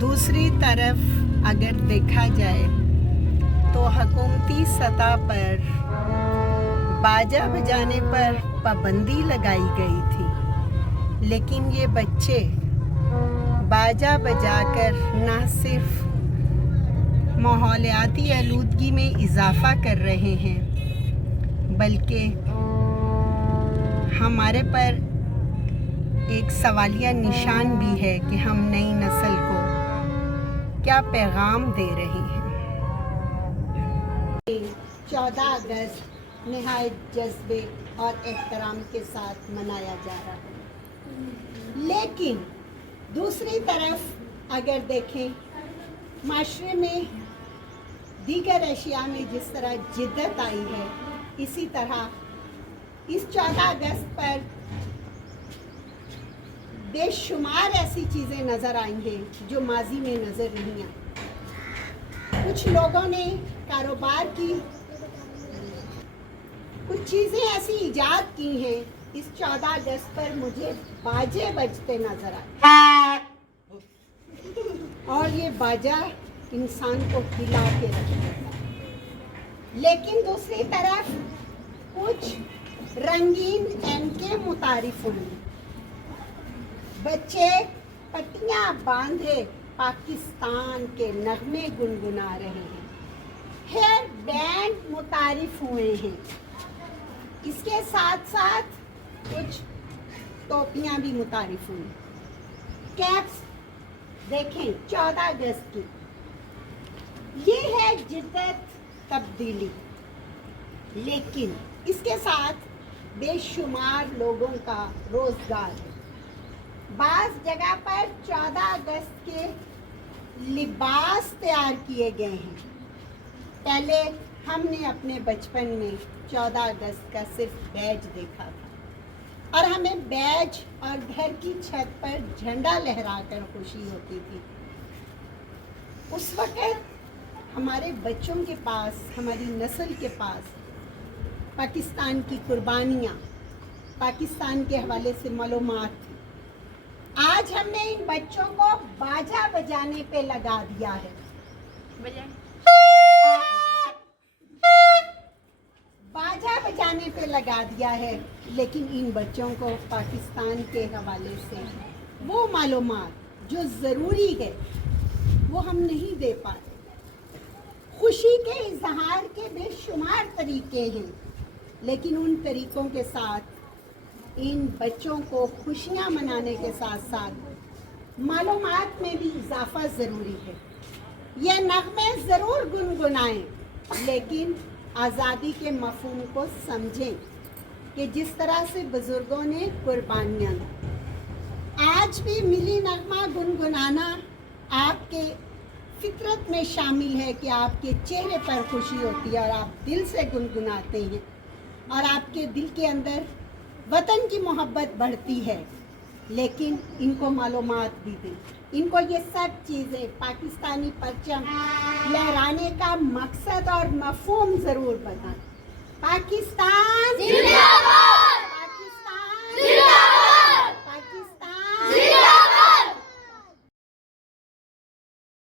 दूसरी तरफ अगर देखा जाए तो हुकूमती सतह पर बाजा बजाने पर पाबंदी लगाई गई थी, लेकिन ये बच्चे बाजा बजाकर न सिर्फ माहौलियाती आलूदगी में इजाफ़ा कर रहे हैं, बल्कि हमारे पर एक सवालिया निशान भी है कि हम नई नस्ल को क्या पैगाम दे रहे हैं। 14 अगस्त नहायत जज्बे और एहतराम के साथ मनाया जा रहा है, लेकिन दूसरी तरफ अगर देखें माशरे में दीगर अशिया में जिस तरह जिद्दत आई है, इसी तरह इस 14 अगस्त पर बेशुमार ऐसी चीज़ें नज़र आएंगे जो माजी में नज़र नहीं आई। कुछ लोगों ने कारोबार की कुछ चीज़ें ऐसी इजाद की हैं, इस 14 अगस्त पर मुझे बाजे बजते नज़र आए और ये बाजा इंसान को हिला के रखेगा। लेकिन दूसरी तरफ कुछ रंगीन एनके मुतारिफ हुए, बच्चे पट्टियां बांधे पाकिस्तान के नगमे गुनगुना रहे हैं, हेयर बैंड मुतारिफ हुए हैं, इसके साथ साथ कुछ टोपियां भी मुतारिफ हुई। कैप्स देखें 14 अगस्त की, ये है जिद्दत तब्दीली, लेकिन इसके साथ बेशुमार लोगों का रोजगार है। बाज़ जगह पर 14 अगस्त के लिबास तैयार किए गए हैं। पहले हमने अपने बचपन में 14 अगस्त का सिर्फ बैज देखा था और हमें बैज और घर की छत पर झंडा लहराकर खुशी होती थी। उस वक़्त हमारे बच्चों के पास, हमारी नस्ल के पास पाकिस्तान की कुर्बानियाँ, पाकिस्तान के हवाले से मालूमात थी। आज हमने इन बच्चों को बाजा बजाने पे लगा दिया है, बाजा बजाने पे लगा दिया है, लेकिन इन बच्चों को पाकिस्तान के हवाले से वो मालूमात जो ज़रूरी है वो हम नहीं दे पाते। खुशी के इजहार के बेशुमार तरीके हैं, लेकिन उन तरीकों के साथ इन बच्चों को खुशियाँ मनाने के साथ साथ मालूमात में भी इजाफा ज़रूरी है। ये नगमे ज़रूर गुनगुनाएं, लेकिन आज़ादी के मफ़हूम को समझें कि जिस तरह से बुज़ुर्गों ने कुर्बानियाँ दी। आज भी मिली नगमा गुनगुनाना आपके फितरत में शामिल है कि आपके चेहरे पर खुशी होती है और आप दिल से गुनगुनाते हैं और आपके दिल के अंदर वतन की मोहब्बत बढ़ती है। लेकिन इनको मालूमात भी दें, इनको ये सब चीज़ें पाकिस्तानी परचम लहराने का मकसद और मफ़हूम ज़रूर बताएं। पाकिस्तान जिंदाबाद।